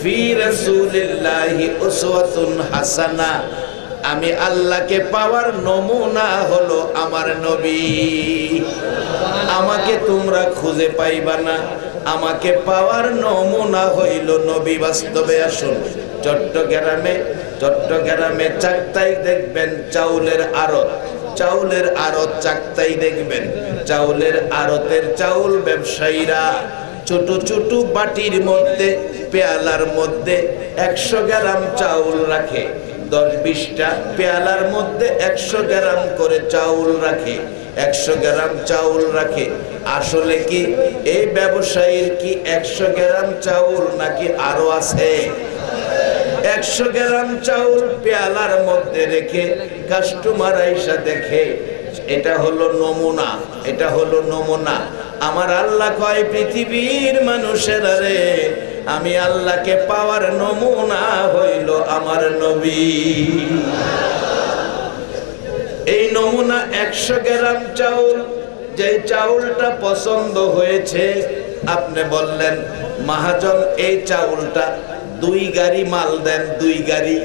ফি রাসূলিল্লাহি উসওয়াতুন হাসানা। আমি আল্লাহকে পাওয়ার নমুনা হলো আমার নবী। আমাকে তোমরা খুঁজে পাইবা না, আমাকে পাওয়ার নমুনা হইল নবী। বাস্তবে আসুন, চট্টগ্রামে চাকতাই দেখবেন চাউলের আড়ত, চাউলের আড়ত চাকতাই দেখবেন। চাউলের আড়তের চাউল ব্যবসায়ীরা ছোট ছোট বাটির মধ্যে, পেয়ালার মধ্যে 100 গ্রাম চাউল রাখে। 10-20টা পেয়ালার মধ্যে 100 গ্রাম করে চাউল রাখে, 100 গ্রাম চাউল রাখে। আসলে কি এই ব্যবসায়ীর কি 100 গ্রাম চাউল নাকি আরো আছে? 100 গ্রাম চাউল পেয়ালার মধ্যে রেখে কাস্টমার আইসা দেখে, এটা হলো নমুনা, এটা হলো নমুনা। আমার আল্লাহ কয়, পৃথিবীর মানুষেরা রে, আমি আল্লাহকে পাওয়ার নমুনা হইল আমার নবী। এই নমুনা 100 গ্রাম চাউল, যে চাউলটা পছন্দ হয়েছে, আপনি বললেন মহাজন এই চাউলটা 2 গাড়ি মাল দেন, 2 গাড়ি।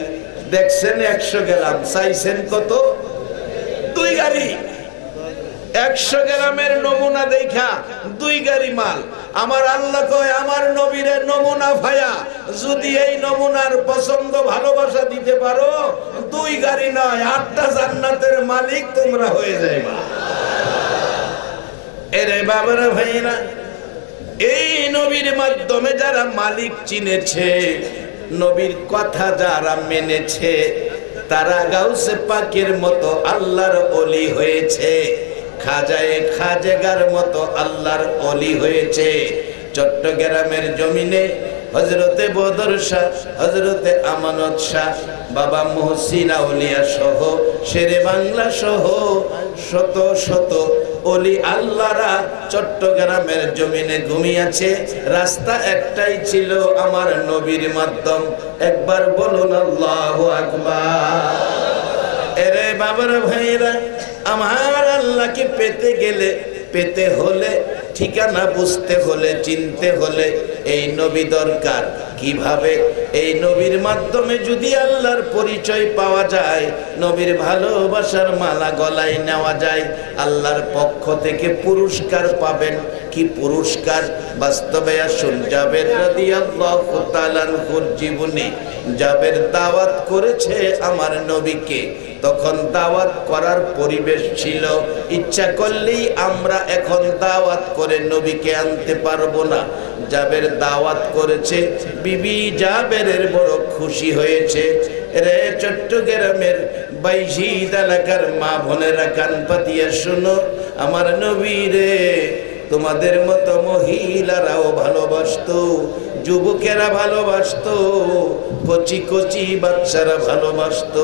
দেখছেন 100 গ্রাম, চাইছেন কত? 2 গাড়ি। 100 গ্রামের নমুনা দেখা 2 গাড়ি মাল। আমার আল্লাহ কয়, আমার নবীর নমুনা ভাইয়া যদি এই নমুনার পছন্দ ভালোবাসা দিতে পারো, 2 গাড়ি নয় 8টা জান্নাতের মালিক তোমরা হয়ে যাইবা। এরে বাবারা ভাইরা, এই নবীর মাধ্যমে যারা মালিক চিনেছে, নবীর কথা যারা মেনেছে, তারা গাউসে পাকের মতো আল্লাহর ওলি হয়েছে, খাজায়ে খাজেগার মতো আল্লাহর ওলি হয়েছে। চট্টগ্রামের জমিনে হযরতে বদর শাহ, হযরতে আমানত শাহ, বাবা মুহসিন আউলিয়া সহ, শেরে বাংলা সহ শত শত ওলি আল্লাহরা চট্টগ্রামের জমিনে ঘুমিয়েছে। রাস্তা একটাই ছিল, আমার নবীর মাধ্যম। একবার বলুন আল্লাহু আকবার। এরে বাবার ভাইরা, আমার আল্লাহকে পেতে গেলে, পেতে হলে, ঠিকানা বুঝতে হলে, চিনতে হলে এই নবী দরকার। কিভাবে? এই নবীর মাধ্যমে যদি আল্লাহর পরিচয় পাওয়া যায়, নবীর ভালোবাসার মালা গলায় নেওয়া যায়, আল্লাহর পক্ষ থেকে পুরস্কার পাবেন। কি পুরস্কার? বাস্তবে আসুন, জাবের রাদিয়াল্লাহু তাআলা আনহুর জীবনী। জাবের দাওয়াত করেছে আমার নবীকে, তখন দাওয়াত করার পরিবেশ ছিল। ইচ্ছা করলেই আমরা এখন দাওয়াত করে নবীকে আনতে পারবো না। জাবের দাওয়াত করেছে, বিবি জাবেরের বড় খুশি হয়েছে। রে চট্টগ্রামের বাইজিদ এলাকার মা বোনেরা, কান পাতিয়া শোনো, আমার নবী রে তোমাদের মতো মহিলারাও ভালোবাসতো, যুবকেরা ভালোবাসতো, কচি কচি বাচ্চারা ভালোবাসতো।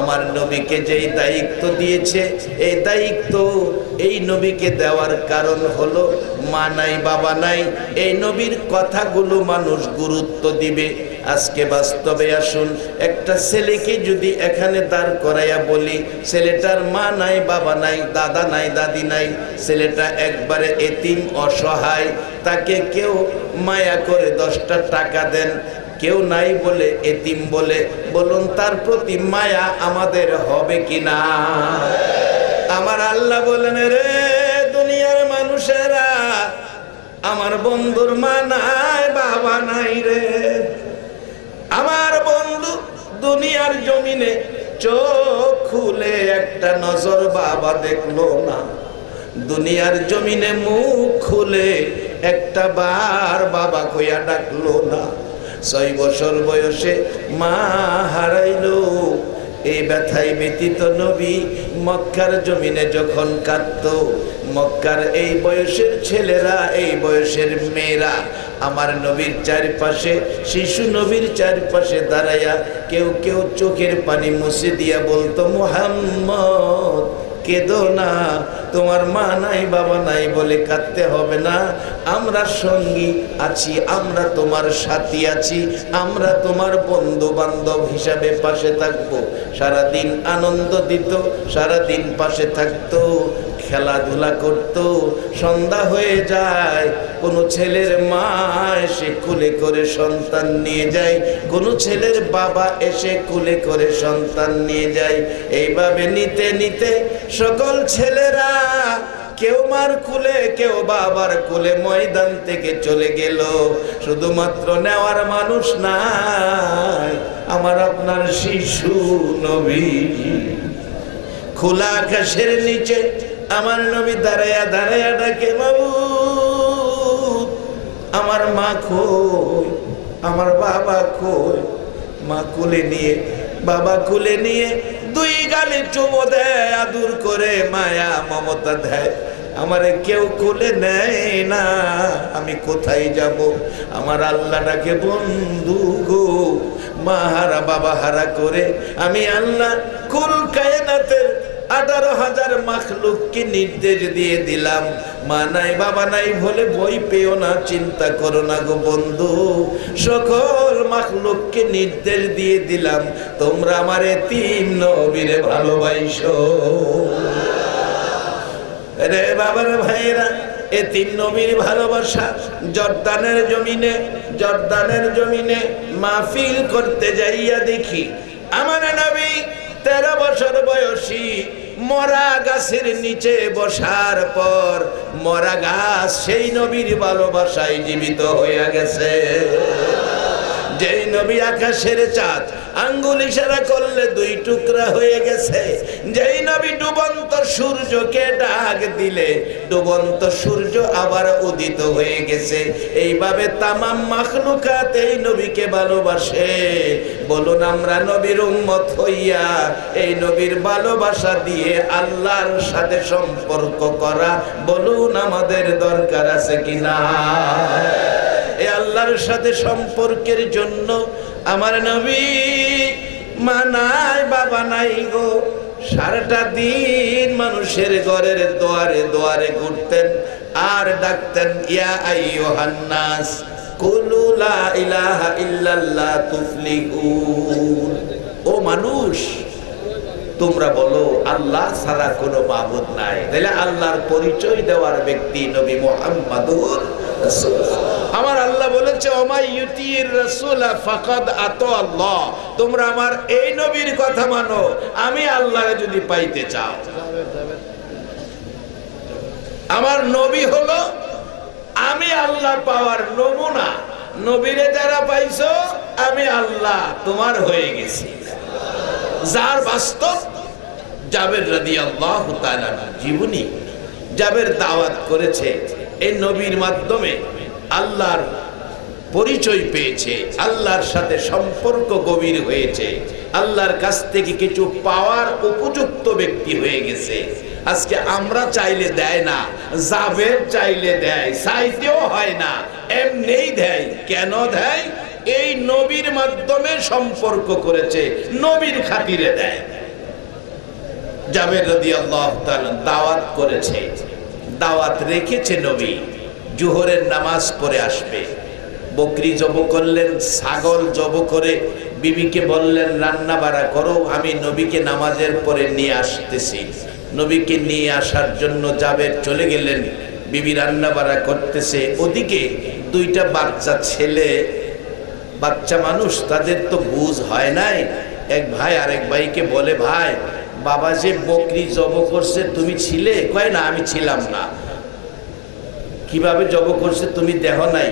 আমার নবীকে যেই দায়িত্ব দিয়েছে, এই দায়িত্ব এই নবীকে দেওয়ার কারণ হলো, মা নাই বাবা নাই, এই নবীর কথাগুলো মানুষ গুরুত্ব দিবে। আজকে বাস্তবে আসুন, একটা ছেলেকে যদি এখানে দাঁড় করাইয়া বলি, ছেলেটার মা নাই বাবা নাই, দাদা নাই দাদি নাই, ছেলেটা একবারে এতিম অসহায়, তাকে কেউ মায়া করে 10টা টাকা দেন, কেউ নাই বলে এতিম বলে, বলুন তার প্রতি মায়া আমাদের হবে কিনা? আমার আল্লাহ বলেন, রে দুনিয়ার মানুষেরা, আমার বন্ধুর মা নাই বাবা নাই রে। আমার বন্ধু দুনিয়ার জমিনে চোখ খুলে একটা নজর বাবা দেখলো না, দুনিয়ার জমিনে মুখ খুলে একটা বার বাবা কইয়া ডাকলো না। 6 বছর বয়সে মা হারাইলো। এই ব্যথায় ব্যতীত নবী মক্কার জমিনে যখন কাঁদতো, মক্কার এই বয়সের ছেলেরা, এই বয়সের মেয়েরা আমার নবীর চারপাশে, শিশু নবীর চারপাশে দাঁড়াইয়া কেউ কেউ চোখের পানি মুছে দিয়া বলতো, মুহাম্মদ কেঁদো না, তোমার মা নাই বাবা নাই বলে কাঁদতে হবে না, আমরা সঙ্গী আছি, আমরা তোমার সাথী আছি, আমরা তোমার বন্ধু বান্ধব হিসাবে পাশে থাকবো। সারাদিন আনন্দ দিত, সারাদিন পাশে থাকতো। খেলাধুলা করত, সন্ধ্যা হয়ে যায়, কোন ছেলের মা এসে কুলে করে সন্তান নিয়ে যায়, কোন ছেলের বাবা এসে কুলে করে সন্তান নিয়ে যায়। এইভাবে নিতে নিতে সকল ছেলেরা কেউ মার কুলে কেউ বাবার কুলে ময়দান থেকে চলে গেল। শুধুমাত্র নেওয়ার মানুষ নাই, আমার আপনার শিশু নবী। খোলা আকাশের নিচে আমার নবী দাঁড়ায়া দাঁড়ায়া ডাকে, মাবুদ আমার মা কই, আমার বাবা কই। মা কুলে নিয়ে বাবা কুলে নিয়ে দুই গালে চুমো দেয়, আদর করে মায়া মমতা দেয়। আমারে কেউ কুলে নেয় না, আমি কোথায় যাব? আমার আল্লাহ ডাকে, বন্ধু গো, মা হারা বাবা হারা করে আমি আল্লাহ কুল কায়নাতের 18,000 মাখলুককে নির্দেশ দিয়ে দিলাম, মা নাই বাবা নাই বলে ভয় পেও না, চিন্তা করো না গো বন্ধু। সকল মাখলুককে নির্দেশ দিয়ে দিলাম, তোমরা আমার এতিম নবীরে ভালোবাসো। রে বাবার ভাইরা, এতিম নবীর ভালোবাসা জর্দানের জমিনে মাহফিল করতে যাইয়া দেখি আমার নবী 13 বছর বয়সী মরা গাছের নিচে বসার পর মরা গাছ সেই নবীর ভালোবাসায় জীবিত হয়ে গেছে। যেই নবী আকাশের চাঁদ আঙ্গুল ইশারা করলে 2 টুকরা হয়ে গেছে, যেই নবী ডুবন্ত সূর্যকে ডাক দিলে ডুবন্ত সূর্য আবার উদিত হয়ে গেছে। এইভাবে তামাম মাখলুকাত এই নবীকে ভালোবাসে। বলুন আমরা নবীর উম্মত হইয়া এই নবীর ভালোবাসা দিয়ে আল্লাহর সাথে সম্পর্ক করা, বলুন আমাদের দরকার আছে কিনা? এই আল্লাহর সাথে সম্পর্কের জন্য আমার নবী মা নাই বাবা নাই গো, সারাটা দিন মানুষের ঘরের দুয়ারে দুয়ারে ঘুরতেন আর ডাকতেন, ইয়া আইয়ুহান নাস কুলু লা ইলাহা ইল্লাল্লাহ তুফলিহুন। ও মানুষ, তোমরা বলো আল্লাহ ছাড়া কোনো মাবুদ নাই। তাহলে আল্লাহর পরিচয় দেওয়ার ব্যক্তি নবী মুহাম্মদুর রাসূলুল্লাহ। আমার আল্লাহ বলেছে, ওমাই ইউতির রাসূলা ফাকাদ আতা আল্লাহ। তোমরা আমার এই নবীর কথা মানো, আমি আল্লাহকে যদি পাইতে চাও। আমার নবী হলো আমি আল্লাহ পাওয়ার নমুনা। নবীরে যারা পাইছো আমি আল্লাহ তোমার হয়ে গেছি। যার বাস্তব জাবের রাদিয়াল্লাহু তাআলা জীবনী, জাবের দাওয়াত করেছে, এই নবীর মাধ্যমে আল্লাহর পরিচয় পেয়েছে, আল্লাহর সাথে সম্পর্ক গভীর হয়েছে, আল্লাহর কাছ থেকে কিছু পাওয়ার উপযুক্ত ব্যক্তি হয়ে গেছে। আজকে আমরা চাইলে দেয় না, জাবের চাইলে দেয়, চাইতেও হয় না, এমনিই দেয়। কেন দেয়? এই নবীর মাধ্যমে সম্পর্ক করেছে, নবীর খাতিরে দেয়। জাবের রাদিয়াল্লাহু তাআলা দাওয়াত করেছে, দাওয়াত রেখেছে নবী, জোহরের নামাজ পড়ে আসবে। বকরি জব করলেন, ছাগল জব করে বিবিকে বললেন রান্না বাড়া করো, আমি নবীকে নামাজের পরে নিয়ে আসতেছি। নবীকে নিয়ে আসার জন্য জাবের চলে গেলেন, বিবি রান্না বাড়া করতেছে। ওদিকে 2টা বাচ্চা ছেলে, বাচ্চা মানুষ, তাদের তো বুঝ হয় নাই। এক ভাই আরেক ভাইকে বলে, ভাই বাবা যে বকরি জব করছে তুমি ছিলে? কয় না, আমি ছিলাম না। কিভাবে জব করছে তুমি দেখো নাই?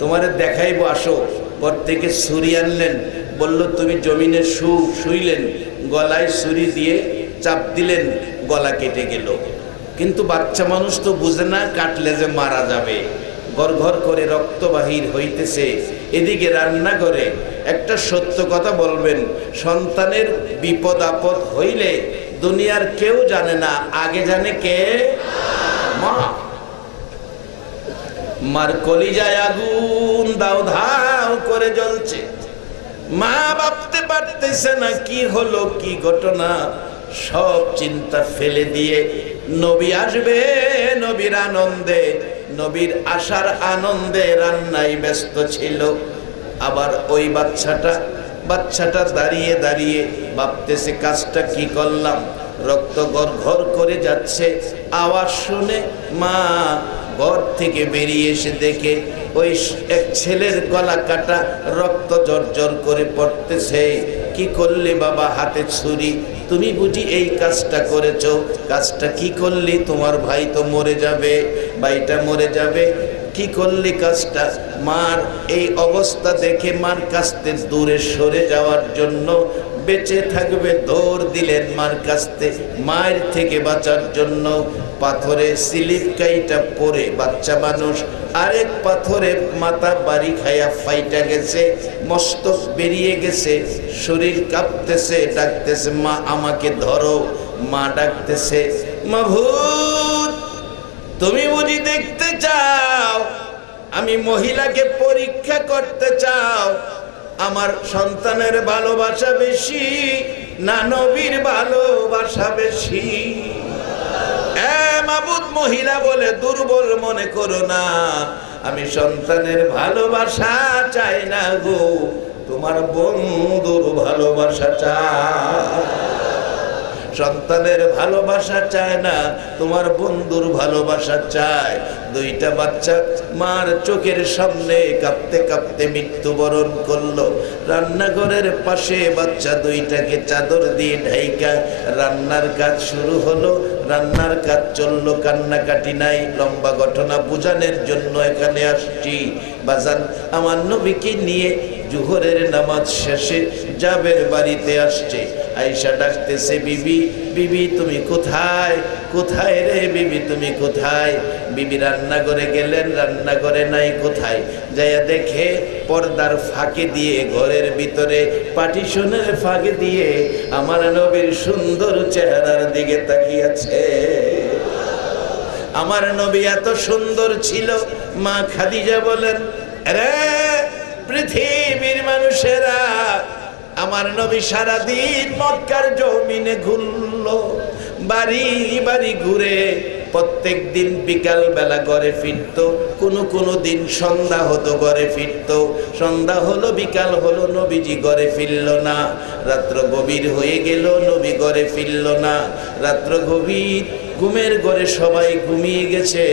তোমারে দেখাইবো, আসো। ঘর থেকে ছুরি আনলেন, বলল তুমি জমিনে শুইলেন, গলায় ছুরি দিয়ে চাপ দিলেন, গলা কেটে গেল। কিন্তু বাচ্চা মানুষ তো বুঝে না, কাটলে যে মারা যাবে। ঘর ঘর করে রক্ত বাহির হইতেছে। এদিকে রান্না করে একটা সত্য কথা বলবেন, সন্তানের বিপদ আপদ হইলে দুনিয়ার কেউ জানে না, আগে জানে কে? মা। মার কলিজায় আগুন দাও ধাও করে জ্বলছে। মা ভাবতে পারতেছে না কি হলো, কি ঘটনা। সব চিন্তা ফেলে দিয়ে নবী আসবে, নবীর আনন্দে, নবীর আসার আনন্দে রান্নায় ব্যস্ত ছিল। আবার ওই বাচ্চাটা দাঁড়িয়ে দাঁড়িয়ে ভাবতেছে কাজটা কি করলাম। রক্ত গড়ঘড় করে যাচ্ছে। আওয়াজ শুনে মা ঘর থেকে বেরিয়ে এসে দেখে ওই এক ছেলের গলা কাটা, রক্ত জর্জর করে পড়তেছে। কি করলে বাবা? হাতে ছুরি। তুমি বুঝি এই কাজটা করেছো? কাজটা কি করলি? তোমার ভাই তো মরে যাবে, ভাইটা মরে যাবে, কি করলি কাজটা? মার এই অবস্থা দেখে মার কাছ থেকে দূরে সরে যাওয়ার জন্য, বেঁচে থাকবে দৌড় দিলেন মার কাছ থেকে, মায়ের থেকে বাঁচার জন্য। পাথরে স্লিপ কাইটা পড়ে বাচ্চা মানুষ আরেক পাথরে মাথা বাড়ি খাইয়া ফাইটা গেছে, মস্তক বেরিয়ে গেছে, শরীর কাঁপতেছে, ডাকতেছে মা আমাকে ধরো। মা ডাকতেছে মাভূত তুমি বুঝি দেখতে চাও আমি মহিলাকে পরীক্ষা করতে চাও আমার সন্তানের ভালোবাসা বেশি না নবীর ভালোবাসা বেশি? মাবুদ মহিলা বলে দুর্বল মনে করো না, আমি সন্তানের ভালোবাসা চাই না গো, তোমার বন্ধুর ভালোবাসা চাই। সন্তানের ভালোবাসা চায় না, তোমার বন্ধুর ভালোবাসা চায়। দুইটা বাচ্চা মার চোখের সামনে কাঁপতে কাঁপতে মৃত্যুবরণ করলো। রান্নাঘরের পাশে বাচ্চা দুইটাকে চাদর দিয়ে ঢাইকা রান্নার কাজ শুরু হলো। রান্নার কাজ চললো, কান্নাকাটি নাই। লম্বা ঘটনা বুঝানোর জন্য এখানে আসছি। বাজান আমার নবীকে নিয়ে জোহরের নামাজ শেষে জাবের বাড়িতে আসছে। আয়েশা ডাকতেছে বিবি, বিবি তুমি কোথায়? কোথায় রে বিবি তুমি কোথায়? বিবি রান্নাঘরে গেলেন, রান্নাঘরে নাই। কোথায়? যাইয়া দেখে পর্দার ফাঁকে দিয়ে ঘরের ভিতরে পার্টিশনের ফাঁকে দিয়ে আমার নবীর সুন্দর চেহারার দিকে তাকিয়েছে। আমার নবী এত সুন্দর ছিল। মা খাদিজা বলেন রে পৃথিবীর মানুষেরা, আমার নবী সারাদিন মক্কার জমিনে ঘুরলো, বাড়ি বাড়ি ঘুরে প্রত্যেক দিন বিকাল বেলা ঘরে ফিরতো। কোনো দিন সন্ধ্যা হতো ঘরে ফিরতো। সন্ধ্যা হলো, বিকাল হলো, নবীজি ঘরে ফিরল না। রাত্র গভীর হয়ে গেল, নবী ঘরে ফিরল না। রাত্র গভীর, ঘুমের ঘরে সবাই ঘুমিয়ে গেছে,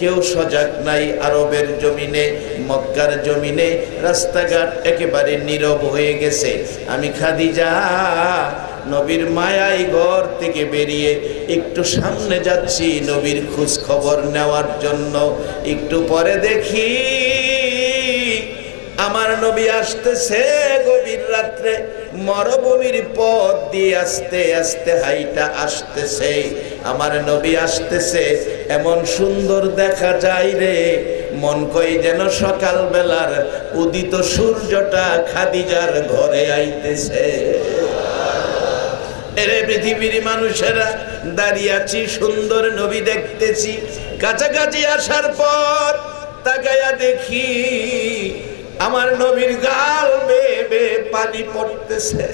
কেউ সজাগ নাই। আরবের জমিনে, মক্কার জমিনে রাস্তাঘাট একেবারে নীরব হয়ে গেছে। আমি খাদিজা নবীর মায়াই ঘর থেকে বেরিয়ে একটু সামনে যাচ্ছি নবীর খোঁজ খবর নেওয়ার জন্য। একটু পরে দেখি আমার নবী আসতেছে গভীর রাত্রে, মরুভূমির পথ দিয়ে আস্তে আস্তে হাইটা আসতেছে। আমার নবী আসতেছে, এমন সুন্দর দেখা যায় রে, মন কই যেন সকাল বেলার উদিত সূর্যটা খাদিজার ঘরে আইতেছে। এরে পৃথিবীর মানুষেরা, দাঁড়িয়ে আছি, সুন্দর নবী দেখতেছি। কাছাকাছি আসার পর তাকায়া দেখি আমার নবীর গাল বেয়ে বেয়ে পানি পড়তেছে।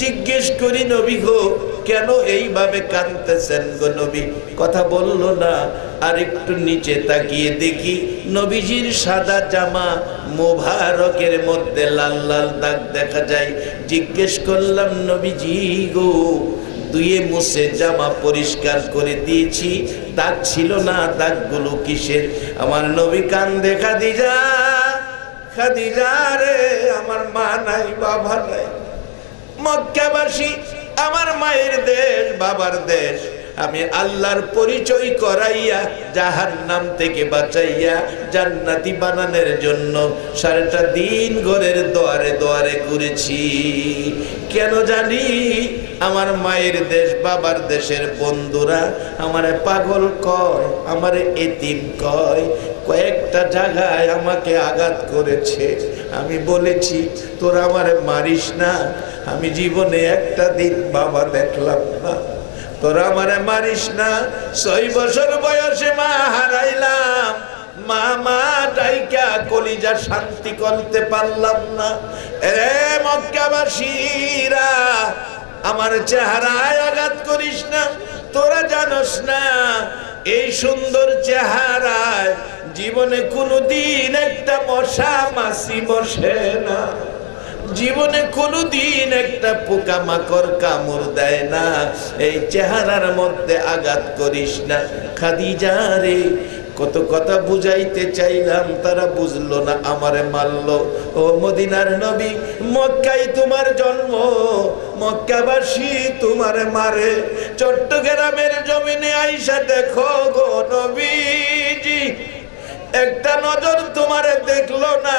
জিজ্ঞেস করি নবী গো কেন এইভাবে কাঁদতেছেন গো নবী? কথা বললো না। আর একটু নিচে তাকিয়ে দেখি নবীজির সাদা জামা মোবারকের মধ্যে লাল লাল দাগ দেখা যায়। জিজ্ঞেস করলাম নবীজি গো, ধুয়ে মুছে জামা পরিষ্কার করে দিয়েছি, দাগ ছিল না, দাগগুলো কিসের? আমার নবী কান্দে, খাদিজা খাদিজা রে, আমার মা নাই, বাবা নাই। মক্কাবাসী আমার মায়ের দেশ, বাবার দেশ। আমি আল্লাহর পরিচয় করাইয়া জাহান্নাম থেকে বাঁচাইয়া জান্নাতি বানানোর জন্য সারাটা দিন ঘরের দুয়ারে দুয়ারে ঘুরেছি। কেন জানি আমার মায়ের দেশ, বাবার দেশের বন্ধুরা আমারে পাগল কয়, আমারে এতিম কয়। কয়েকটা জায়গায় আমাকে আঘাত করেছে। আমি বলেছি তোরা আমারে মারিস না, আমি জীবনে একটা দিন বাবা দেখলাম না, তোরা আমারে মারিস না। 6 বছর বয়সে মা হারাইলাম, মা ডাইকা কলিজা শান্তি করতে পারলাম না। রে মক্কাবাসীরা, আমার চেহারায় আঘাত করিস না। তোরা জানোস না এই সুন্দর চেহারায় জীবনে কোনোদিন একটা মশা মাছি বসে না। জীবনে কোনোদিন একটা পোকামাকড় কামড় দেয় না। এই চেহারার মধ্যে আঘাত করিস না। খাদিজা রে, কত কথা বুঝাইতে চাইলাম, তারা বুঝলো না, আমারে মারলো। ও মদিনার নবী, মক্কায় তোমার জন্ম, মক্কাবাসী তোমারে মারে। চট্টগ্রামের জমিনে আইসা দেখো গো নবীজি, একটা নজর তোমারে দেখলো না,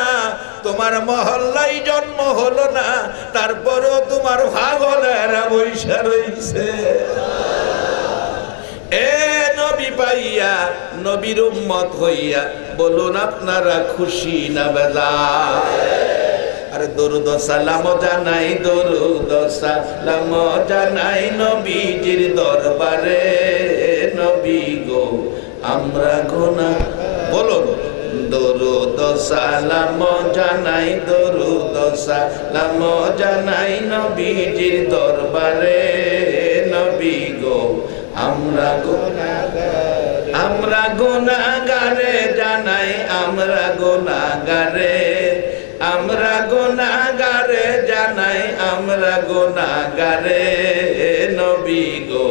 তোমার মহল্লায় জন্ম হলো না, তারপরও তোমার পাগলেরা বইসা রইছে। এ নবী পাইয়া, নবীর উম্মত হইয়া বলুন আপনারা খুশি না বেজার? আরে দরুদ সালাম জানাই, দরুদ সালাম জানাই নবীজির দরবারে। নবী গো আমরা গুনাহ, বলুন দরুদ সালাম জানাই, দরুদ সালাম জানাই নবীজির দরবারে। নবী গো আমরা গুনাহগারে জানাই, আমরা গুনাহগারে, আমরা গুনাহগারে জানাই, আমরা গুনাহগারে। নবী গো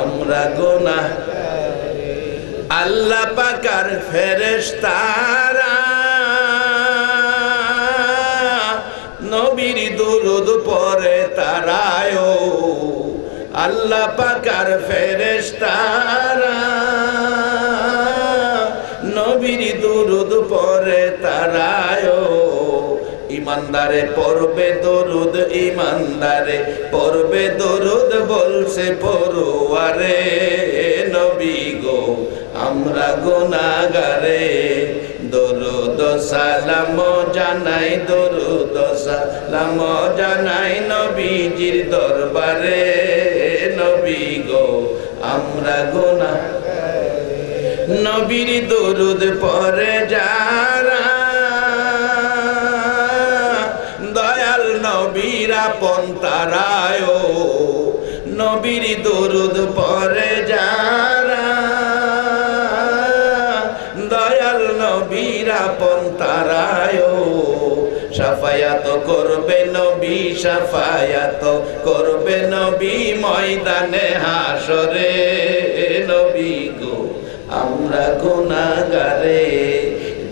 আমরা গুনাহ, আল্লাহ পাকের ফেরেশতারা নবীর দুরূদ পড়ে তারায়। আল্লাহ পাকের ফেরেশতারা নবীর দুরূদ পড়ে তারায়। ইমানদারে পড়বে দরুদ, ইমানদারে পড়বে দরুদ, বলছে পড়ুয়ারে। নবী গো আমরা গুনাহগারে, দরুদ সালাম জানাই, দরুদ সালাম জানাই নবীজির দরবারে। নবী গো আমরা গুনাহগারে, নবীর দরুদ পড়ে যারা দয়াল নবীর আপন তারায়। নবীর দরুদ পড়ে যারা দয়াল নবীর আপন তারায়। শাফায়াত করবে নবী, শাফায়াত করবে নবী ময়দানে হাসরে। নবী গো আমরা গুনাহগারে,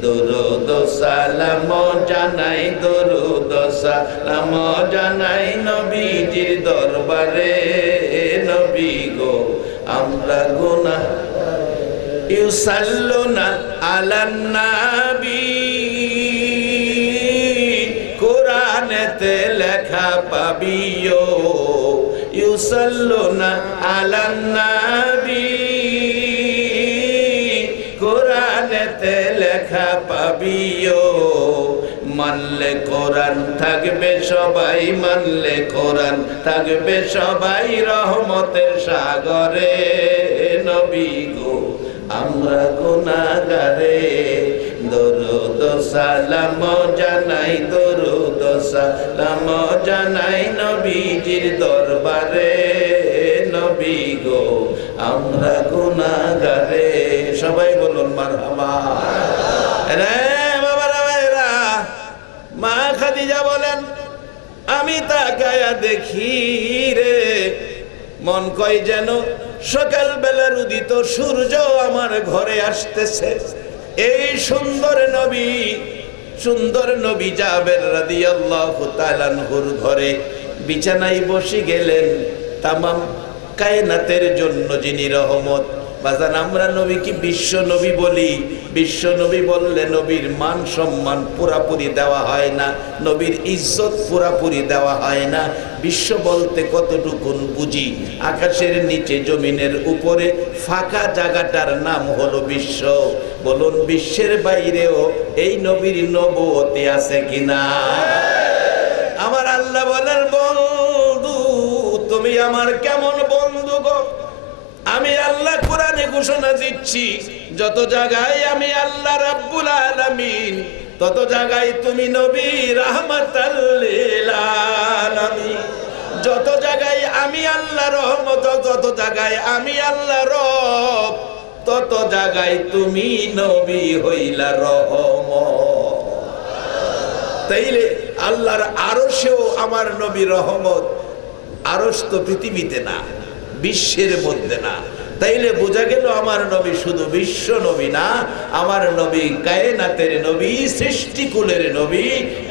দরুদ সালাম জানাই, দরুদ সালাম জানাই নবীজির দরবারে। নবী গো আমরা গুনাহগারে, ইউসাল্লুনা আলান নবী, কোরআনেতে লেখা পাবিও। ইউসাল্লুনা আলান নবী, কোরআনেতে লেখা পাবিও। মানলে কোরআন থাকবে সবাই, মানলে কোরআন থাকবে সবাই রহমতের সাগরে। নবী গো আমরা গুনাহগারে, দরুদ সালাম জানাই, দরুদ সালাম জানাই নবীজির দরবারে। নবী গো আমরা গুনাহগারে। সবাই বলুন মারহাবা। রে বাবারা ভাইরা, মা খাদিজা বলেন আমি তাকায়া দেখি রে, মন কয় যেন সকাল বেলার উদিত সূর্য আমার ঘরে আসতেছে। এই সুন্দর নবী জাবের রাদিয়াল্লাহু তাআলা আনহুর ঘরে বিছানায় বসে গেলেন। তামাম কায়নাতের জন্য যিনি রহমত। বাজান আমরা নবীকে বিশ্ব নবী বলি, বিশ্ব নবী বললে নবীর মান সম্মান পুরাপুরি দেওয়া হয় না, নবীর ইজ্জত পুরাপুরি দেওয়া হয় না। বিশ্ব বলতে কতটুকুন বুঝি? আকাশের নিচে জমিনের উপরে ফাঁকা জায়গাটার নাম হলো বিশ্ব। বলুন বিশ্বের বাইরেও এই নবীর নবুয়ত আছে কিনা? আমার আল্লাহ বলেন বন্ধু তুমি আমার কেমন বন্ধু গো? আমি আল্লাহ কোরআনে ঘোষণা দিচ্ছি, যত জায়গায় আমি আল্লাহ রাব্বুল আলামিন, তত জায়গায় তুমি নবী রাহমাতাল লিল আলামিন। যত জায়গায় আমি আল্লাহ রহমত, তত জায়গায় আমি আল্লাহ রব, তত জায়গায় তুমি নবী হইলা রহমত। তাইলে আল্লাহর আরশেও আমার নবী রহমত। আরশ তো পৃথিবীতে না, বিশ্বের মধ্যে না। তাইলে বোঝা গেল আমার নবী শুধু বিশ্ব নবী না, আমার নবী কায়নাতের নবী, সৃষ্টিকুলের নবী।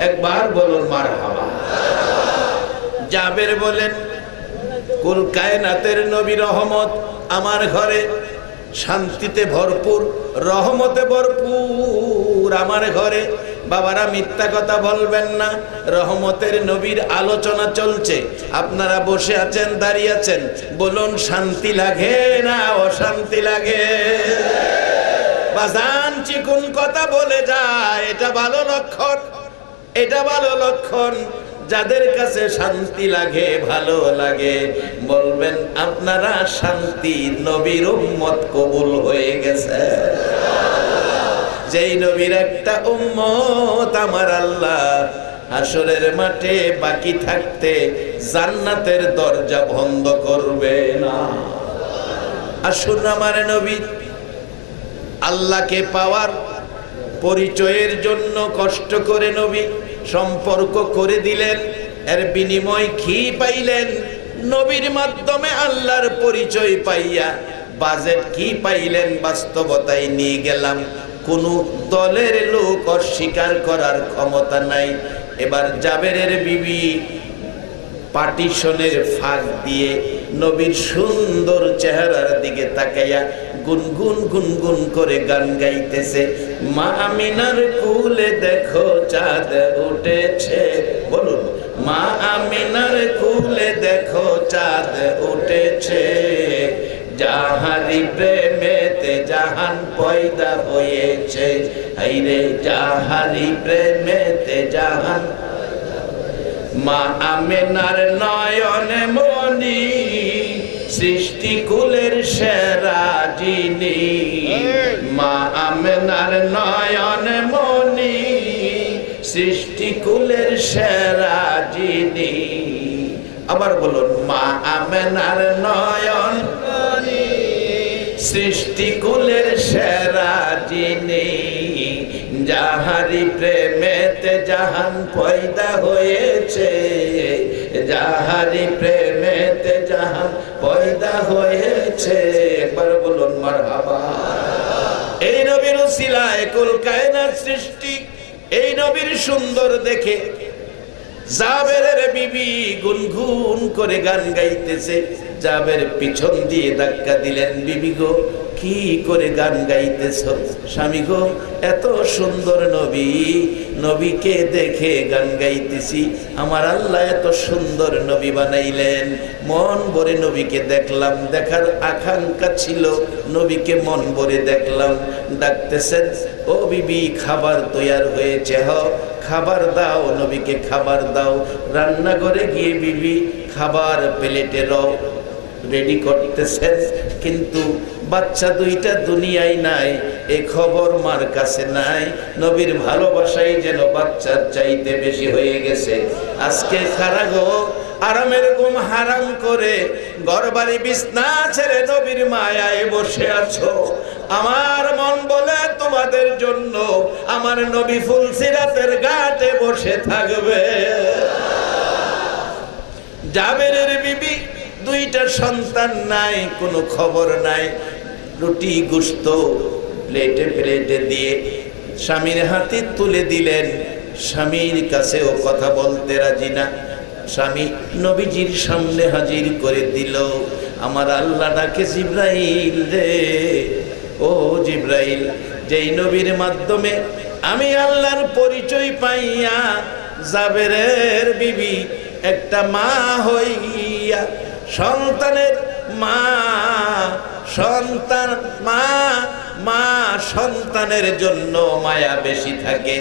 একবার বলুন মারহাবা। জাবের বলেন, কুল কায়নাতের নবী রহমত আমার ঘরে, শান্তিতে ভরপুর, রহমতে ভরপুর আমার ঘরে। বাবারা মিথ্যা কথা বলবেন না, রহমতের নবীর আলোচনা চলছে, আপনারা বসে আছেন, দাঁড়িয়ে আছেন, বলুন শান্তি লাগে না অশান্তি লাগে? বাজান চিকুন কথা বলে যায়, এটা ভালো লক্ষণ, এটা ভালো লক্ষণ। যাদের কাছে শান্তি লাগে, ভালো লাগে, বলবেন আপনারা শান্তি নবীর উম্মত কবুল হয়ে গেছে। যেই নবীর একটা উম্মত আমার আল্লাহ হাসরের মাঠে বাকি থাকতে জান্নাতের দরজা বন্ধ করবে না। আসুন আমার নবী আল্লাহকে পাওয়ার পরিচয়ের জন্য কষ্ট করে নবী সম্পর্ক করে দিলেন, এর বিনিময় কি পাইলেন? নবীর মাধ্যমে আল্লাহর পরিচয় পাইয়া বাজেট কি পাইলেন? বাস্তবতায় নিয়ে গেলাম। কোন দলের লোক অস্বীকার করার ক্ষমতা নাই। এবার জাবেরের বিবি পার্টিশনের ফাঁক দিয়ে নবীর সুন্দর চেহারার দিকে তাকাইয়া গুনগুন গুনগুন করে গান গাইতেছে। মা আমিনার কুলে দেখো চাঁদ উঠেছে, বলুন মা আমিনার কুলে দেখো চাঁদ উঠেছে, যাহারি প্রেমেতে জাহান পয়দা হয়েছে। হাইরে যাহারি প্রেমেতে জাহান। মা আমিনার নয়নে মনি, সৃষ্টিকুলের সেরা যিনি। মা আমিনার নয়নে মনি, সৃষ্টিকুলের সেরা যিনি। আবার বলুন মা আমিনার নয়ন মনি, সৃষ্টিকুলের সেরা যিনি, যাহারি প্রেমেতে জাহান পয়দা হয়েছে, যাহারি প্রেমেতে জাহান পয়দা হয়েছে। একবার বলুন মারহাবা। এই নবীর উসিলায় কুল কায়নাত সৃষ্টি, এই নবীর সুন্দর দেখে জাবেরের বিবি গুনগুন করে গান গাইতেছে। জাবের পিছন দিয়ে ধাক্কা দিলেন, বিবি গো কি করে গান গাইতেছ? স্বামী গো এত সুন্দর নবী, নবীকে দেখে গান গাইতেছি। আমার আল্লাহ এত সুন্দর নবী বানাইলেন, মন ভরে নবীকে দেখলাম, দেখার আকাঙ্ক্ষা ছিল, নবীকে মন ভরে দেখলাম। ডাকতেছেন, ও বিবি খাবার তৈয়ার হয়েছে, হ খাবার দাও, নবীকে খাবার দাও। রান্নাঘরে গিয়ে বিবি খাবার প্লেটে রেডি করতেছেন, কিন্তু বাচ্চা দুইটা দুনিয়ায় নাই, এই খবর মার কাছে নাই। নবীর ভালোবাসাই যেন বাচ্চার চাইতে বেশি হয়ে গেছে। আজকে খারা গো আরামের ঘুম হারাম করে ঘরবাড়ি বিছনা ছেড়ে নবীর মায়ায় বসে আছো। আমার মন বলে তোমাদের জন্য আমার নবী ফুলসিরাতের ঘাটে বসে থাকবে। জাবেরের বিবি দুইটা সন্তান নাই, কোনো খবর নাই। রুটি গোশত প্লেটে প্লেটে দিয়ে স্বামীর হাতে তুলে দিলেন। স্বামীর কাছেও কথা বলতে রাজি না। স্বামী নবীজির সামনে হাজির করে দিল। আমার আল্লাহ ডাকে, জিব্রাইল রে, ও জিব্রাইল, যেই নবীর মাধ্যমে আমি আল্লাহর পরিচয় পাইয়া জাবেরের বিবি একটা মা হইয়া, সন্তানের মা, সন্তান মা, মা সন্তানের জন্য মায়া বেশি থাকে।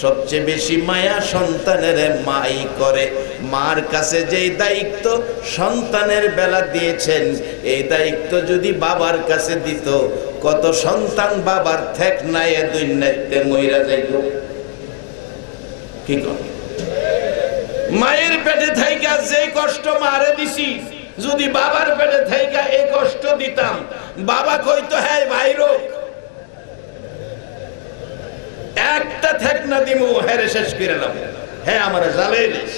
সবচেয়ে বেশি মায়া সন্তানের মাই করে। মার কাছে যেই দায়িত্ব সন্তানের বেলা দিয়েছেন, এই দায়িত্ব যদি বাবার কাছে দিত, কত সন্তান বাবার ঠেক নাই দুই নাইতে মইরা যাইত। কি কর? মায়ের পেটে থাইকা যে কষ্ট মারে দিছি, যদি বাবার পেটে থাইকা এই কষ্ট দিতাম, বাবা কইতো হ্যাঁ ভাইরো একটা থেক না দিমু হেরে শেষ করে নাম। হ্যাঁ আমার জ্বালাই দিস।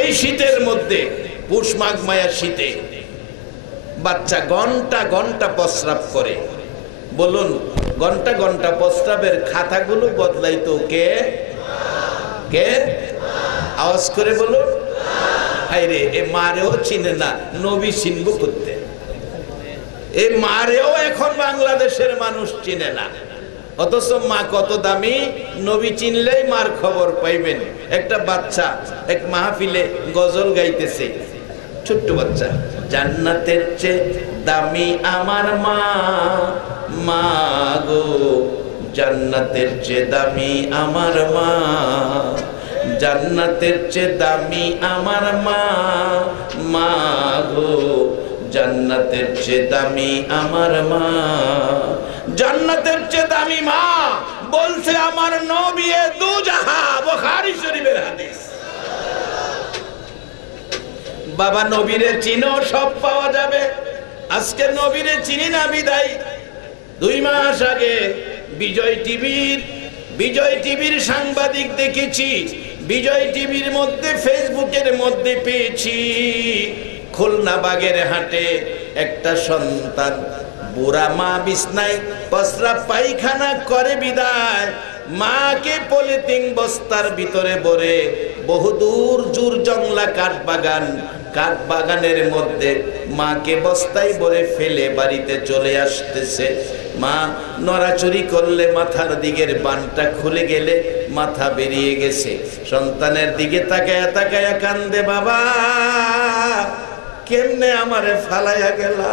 এই শীতের মধ্যে, পুষ মাঘ মায়া শীতে বাচ্চা ঘন্টা ঘন্টা প্রস্রাব করে। বলুন, ঘন্টা ঘন্টা প্রস্রাবের খাতাগুলো বদলাইতো কে? কে? আওয়াজ করে বলুন। হায়রে, এ মারেও চিনে না, নবী চিনবো করতে। এ মারেও এখন বাংলাদেশের মানুষ চিনে না, অথচ মা কত দামি। নবী চিনলেই মার খবর পাইবেন। একটা বাচ্চা এক মাহফিলে গজল গাইতেছে, ছোট্ট বাচ্চা, জান্নাতের চেয়ে দামি আমার মা, মা গো জান্নাতের চেয়ে দামি আমার মা, জান্নাতের চেয়ে দামি আমার মা, মা গো জান্নাতের চেয়ে দামি আমার মা, জান্নাতের চেয়ে দামি মা বলছে আমার নবী দুজাহা, বুখারী শরীফের হাদিস। বাবা নবীরে চিনো, সব পাওয়া যাবে। আজকে নবীরে চিনি না বিদায় 2 মাস আগে বিজয় টিভির সাংবাদিক দেখেছি, বিজয় টিভির মধ্যে ফেসবুকের মধ্যে পেয়েছি, খুলনা বাগেরহাটে একটা সন্তান, বুড়া মা বিছনায় প্রস্রাব পায়খানা করে বিদায় মাকে পলিথিন বস্তার ভিতরে ভরে বহুদূর জুর জংলা কাঠবাগানের মধ্যে মাকে বস্তায় ভরে ফেলে বাড়িতে চলে আসতেছে। মা নড়াচড়ি করলে মাথার দিকের বানটা খুলে গেলে মাথা বেরিয়ে গেছে। সন্তানের দিকে তাকায়া তাকায়া কান্দে, বাবা কেমনে আমারে ফালাইয়া গেলা,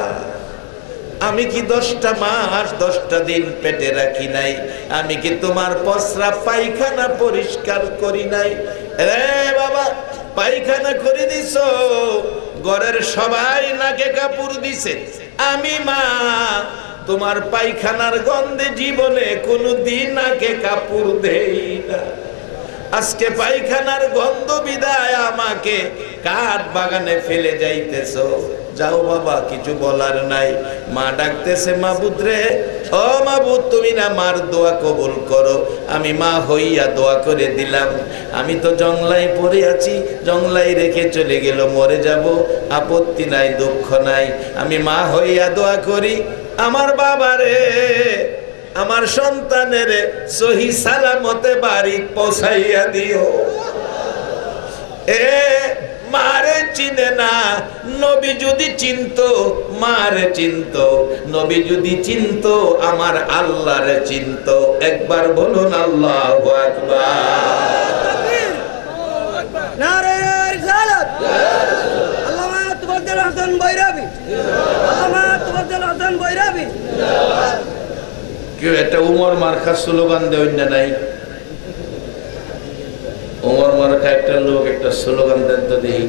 আমি কি 10টা মাস 10টা দিন পেটে রাখি নাই, আমি কি তোমার প্রস্রাব পায়খানা পরিষ্কার করি নাই? রে বাবা, পায়খানা করে দিছো, ঘরের সবাই নাকে কাপড় দিছে, আমি মা তোমার পায়খানার গন্ধে জীবনে কোনোদিন নাকে কাপড় দেই না। আজকে পায়খানার গন্ধ বিদায় আমাকে কাঠ বাগানে ফেলে যাইতেছো, যাও বাবা, কিছু বলার নাই। মা ডাকতেছে, মাবুদ রে, ও মাবুদ, তুমি না মার দোয়া কবুল করো। আমি মা হইয়া দোয়া করে দিলাম, আমি তো জংলায় পড়ে আছি, জংলায় রেখে চলে গেল, মরে যাব, আপত্তি নাই, দুঃখ নাই। আমি মা হইয়া দোয়া করি, আমার বাবারে, আমার সন্তানের সহি সালামতে বাড়ি পৌঁছাইয়া দিও। এ মারে চিনে না, নবী যদি চিনতো মারে চিনতো, নবী যদি চিনতো আমার আল্লাহরে চিনতো। একবার বলুন আল্লাহু আকবার। নারে রিসালাত। আল্লামা তুফাজ্জল হাসান বৈরাবী, আল্লামা তুফাজ্জল হাসান বৈরাবী। কেউ একটা উমর মার্কা স্লোগান দেয় না? নাই উমর মার্কা একটা লোক একটা স্লোগান দেন তো দেখি।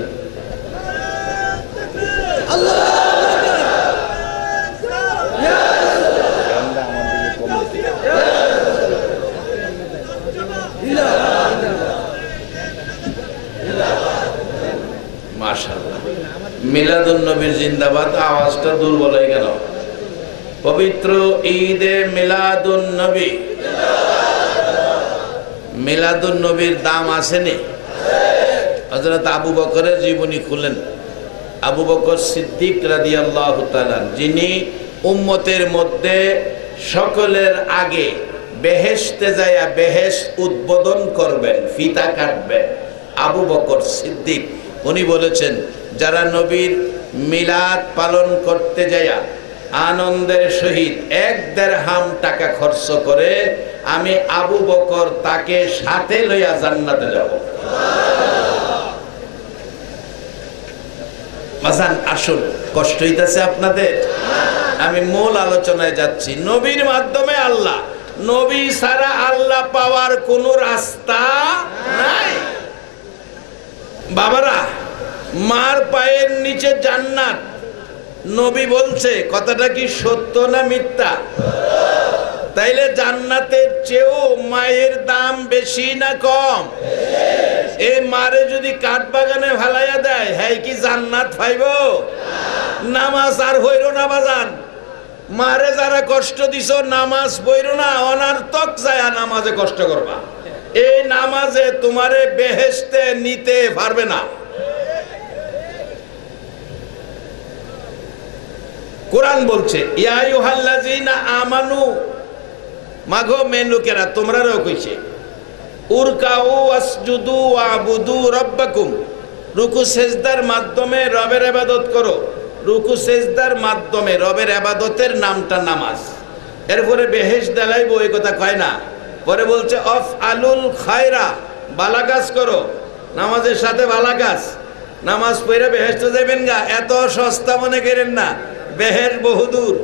মাশাআল্লাহ, মিলাদুন নবীর জিন্দাবাদ। আওয়াজটা দুর্বল হয়ে গেল। পবিত্র ঈদে মিলাদুন নবী, মিলাদুন নবীর দাম আসেনি? হযরত আবু বকরের জীবনী খুলেন। আবু বকর সিদ্দিক রাদিয়াল্লাহু তাআলা, যিনি উম্মতের মধ্যে সকলের আগে বেহেশতে যায়া বেহেশ উদ্বোধন করবেন, ফিতা কাটবেন, আবু বকর সিদ্দিক, উনি বলেছেন, যারা নবীর মিলাদ পালন করতে যায়া আনন্দের সহিত 1 দিরহাম টাকা খরচ করে, আমি আবু বকর তাকে সাথে লইয়া জান্নাতে যাব। মাসান আসুন, কষ্ট হইতাছে আপনাদের? আমি মূল আলোচনায় যাচ্ছি। নবীর মাধ্যমে আল্লাহ, নবী ছাড়া আল্লাহ পাওয়ার কোনো রাস্তা নাই। বাবারা, মার পায়ের নিচে জান্নাত, নবী বলছে, কথাটা কি সত্য না মিথ্যা? তাইলে জান্নাতের চেয়েও মায়ের দাম বেশি না কম? এই মারে যদি কাঠ বাগানে ফেলাইয়া দেয়, হ্যাঁ কি জান্নাত পাইব? নামাজ আর হইল না বাজান, মারে যারা কষ্ট দিছ নামাজ পড়ো না, অনার্থক যায় নামাজে কষ্ট করবা। এই নামাজে তোমারে বেহেশতে নিতে পারবে না। কোরআন বলছে ইয়া আইয়ুহাল্লাযীনা আমানু, মাগো মেনুকেরা তোমরাও কইছে, উরকাউ ওয়াসজুদু ওয়াবুদু রাব্বাকুম, রুকু সেজদার মাধ্যমে রবের ইবাদত করো। রুকু সেজদার মাধ্যমে রবের ইবাদতের নামটা নামাজ। এরপরে বেহেশত দেলাইবো এই কথা কয় না, পরে বলছে অফ আলুল খায়রা, ভালো কাজ করো। নামাজের সাথে ভালো কাজ, নামাজ পড়ে বেহেশত যাবেন গা, এত সস্তা মনে করেন না, বেহেশত বহুদূর।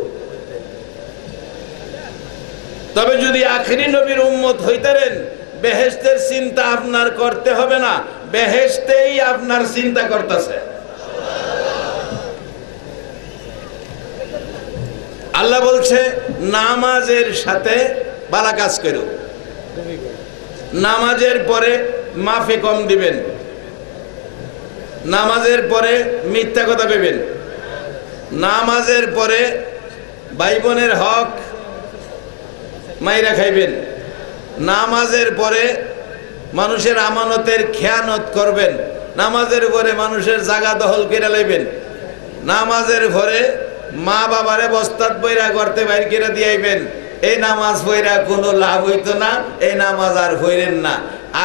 তবে যদি আখেরি নবীর উম্মত হইতারেন, বেহেশতের চিন্তা আপনার করতে হবে না, বেহেশতেই আপনার চিন্তা করতেছে। আল্লাহ বলছে নামাজের সাথে ভালো কাজ করো। নামাজের পরে মাফে কম দিবেন, নামাজের পরে মিথ্যা কথা কইবেন, নামাজের পরে ভাই বোনের হক মাইরা খাইবেন, নামাজের পরে মানুষের আমানতের খেয়ানত করবেন, নামাজের পরে মানুষের জায়গা দখল করে লইবেন, নামাজের পরে মা বাবারে বস্তাত বইরা করতে বাইর করে দিয়াইবেন। এই নামাজ পড়া কোনো লাভ হইতো না, এই নামাজ আর পড়েন না,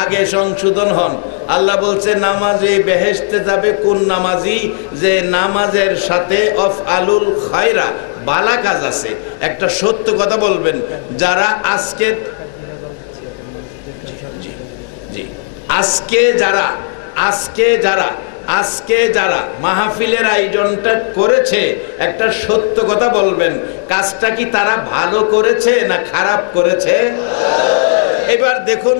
আগে সংশোধন হন। আল্লাহ বলছে নামাজে বেহেশতে যাবে কোন নামাজি, যে নামাজের সাথে অফ আলুল খায়রা, ভালো কাজ আছে। একটা সত্য কথা বলবেন, যারা আজকে যারা মাহফিলের আয়োজনটা করেছে, একটা সত্য কথা বলবেন, কাজটা কি তারা ভালো করেছে না খারাপ করেছে? এবার দেখুন,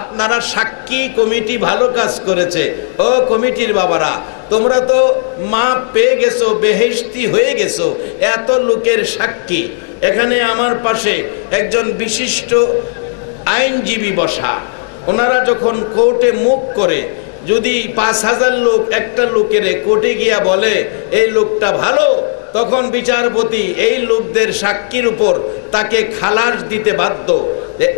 আপনারা সাক্ষী, কমিটি ভালো কাজ করেছে। ও কমিটির বাবারা, তোমরা তো মা পেয়ে গেছো, বেহেশতি হয়ে গেছো, এত লোকের সাক্ষী। এখানে আমার পাশে একজন বিশিষ্ট আইনজীবী বসা, ওনারা যখন কোর্টে মুখ করে, যদি ৫,০০০ লোক একটা লোকের কোর্টে গিয়া বলে এই লোকটা ভালো, তখন বিচারপতি এই লোকদের সাক্ষীর উপর তাকে খালাস দিতে বাধ্য।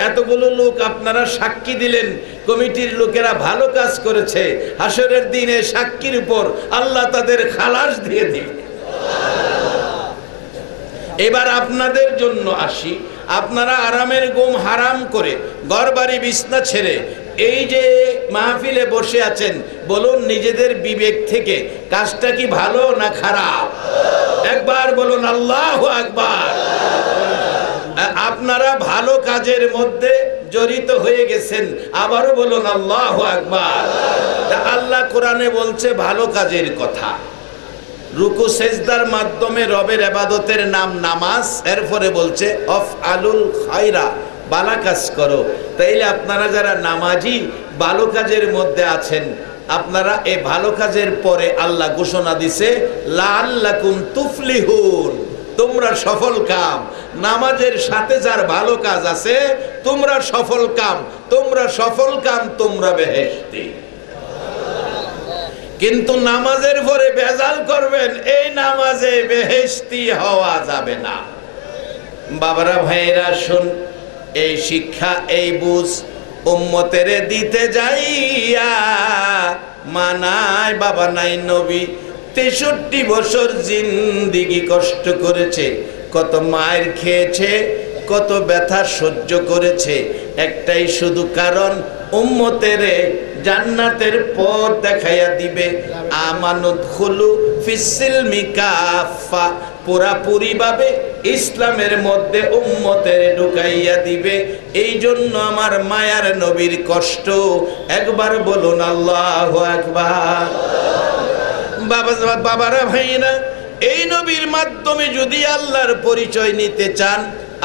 এতগুলো লোক আপনারা সাক্ষী দিলেন, কমিটির লোকেরা ভালো কাজ করেছে, হাসরের দিনে সাক্ষীর উপর আল্লাহ তাদের খালাস দিয়ে দিবে। এবার আপনাদের জন্য আসি, আপনারা আরামের ঘুম হারাম করে ঘরবাড়ি বিছনা ছেড়ে এই যে মাহফিলে বসে আছেন, বলুন নিজেদের বিবেক থেকে কাজটা কি ভালো না খারাপ? একবার বলুন আল্লাহু আকবার। আপনারা ভালো কাজের মধ্যে জড়িত হয়ে গেছেন, আবারও বলুন আল্লাহু আকবার। আল্লাহ কোরআনে বলছে ভালো কাজের কথা, রুকু সেজদার মাধ্যমে রবের ইবাদতের নাম নামাজ। এরপরে বলছে অফ আলুল খায়রা, ভালো কাজ করো। তাইলে আপনারা যারা নামাজি, ভালো কাজের মধ্যে আছেন, আপনারা এই ভালো কাজের পরে আল্লাহ ঘোষণা দিছে লাআল্লাকুম তুফলিহুন, তোমরা সফল কাম। নামাজের সাথে যার ভালো কাজ আছে, তোমরা সফল কাম, তোমরা সফল কাম, তোমরা বেহেশতি। কিন্তু নামাজের পরে বেজাল করবেন, এই নামাজে বেহেশতি হওয়া যাবে না। বাবারা ভাইরা শুন, এই শিক্ষা, এই বুঝ উম্মতের দিতে যাইয়া মানায় বাবা নাই নবী ৬৩ বছর জিন্দিগি কষ্ট করেছে, কত মায়ের খেয়েছে, কত ব্যথা সহ্য করেছে, একটাই শুধু কারণ, উম্মতেরে জান্নাতের পথ দেখাইয়া দিবে। আমানত খুলু ফিসিলমি কাফা, পুরাপুরি ভাবে ইসলামের মধ্যে উম্মতের ঢুকাইয়া দিবে। এই জন্য আমার মায়ার নবীর কষ্ট, একবার বলুন আল্লাহু আকবার। বাবারা ভাইরা, এই নবীর মাধ্যমে যদি আল্লাহর পরিচয় নিতে চান,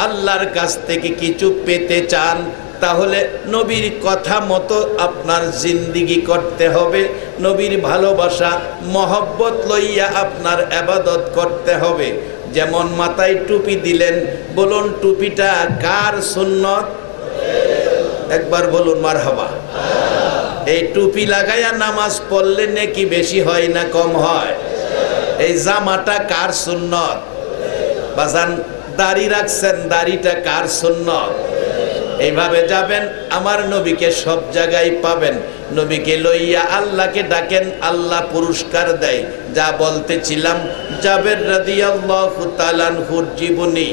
আল্লাহর কাছ থেকে কিছু পেতে চান, তাহলে নবীর কথা মতো আপনার জিন্দিগি করতে হবে। নবীর ভালোবাসা মহব্বত লইয়া আপনার ইবাদত করতে হবে। যেমন মাথায় টুপি দিলেন, বলুন টুপিটা কার সুন্নত? একবার বলুন মারহাবা। এই টুপি লাগাইয়া নামাজ পড়লে নেকি বেশি হয় না কম হয়? এই জামাটা কার সুন্নত? বাজান দাড়ি রাখছেন, দাড়িটা কার সুন্নত? এইভাবে যাবেন, আমার নবীকে সব জায়গায় পাবেন। নবীকে লইয়া আল্লাহকে ডাকেন, আল্লাহ পুরস্কার দেয়। যা বলতেছিলাম, জাবের রাদিয়াল্লাহু তাআলা আনহুর জীবনী।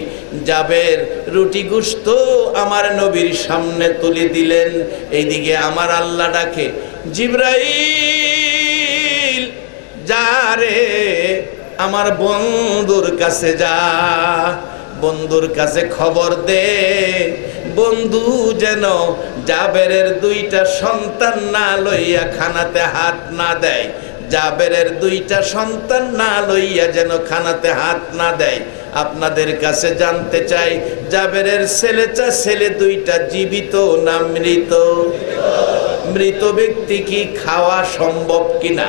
জাবের রুটি গুস্ত আমার নবীর সামনে তুলে দিলেন। এইদিকে আমার আল্লাহ ডাকে, জিবরাইল যা রে, আমার বন্ধুর কাছে যা, বন্ধুর কাছে খবর দে, বন্ধু যেন জাবেরের দুইটা সন্তান না লইয়া খানাতে হাত না দেয়। জাবেরের দুইটা সন্তান না লইয়া যেন খানাতে হাত না দেয়। আপনাদের কাছে জানতে চাই, জাবেরের ছেলে দুইটা জীবিত না মৃত? মৃত ব্যক্তি কি খাওয়া সম্ভব কিনা?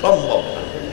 সম্ভব না।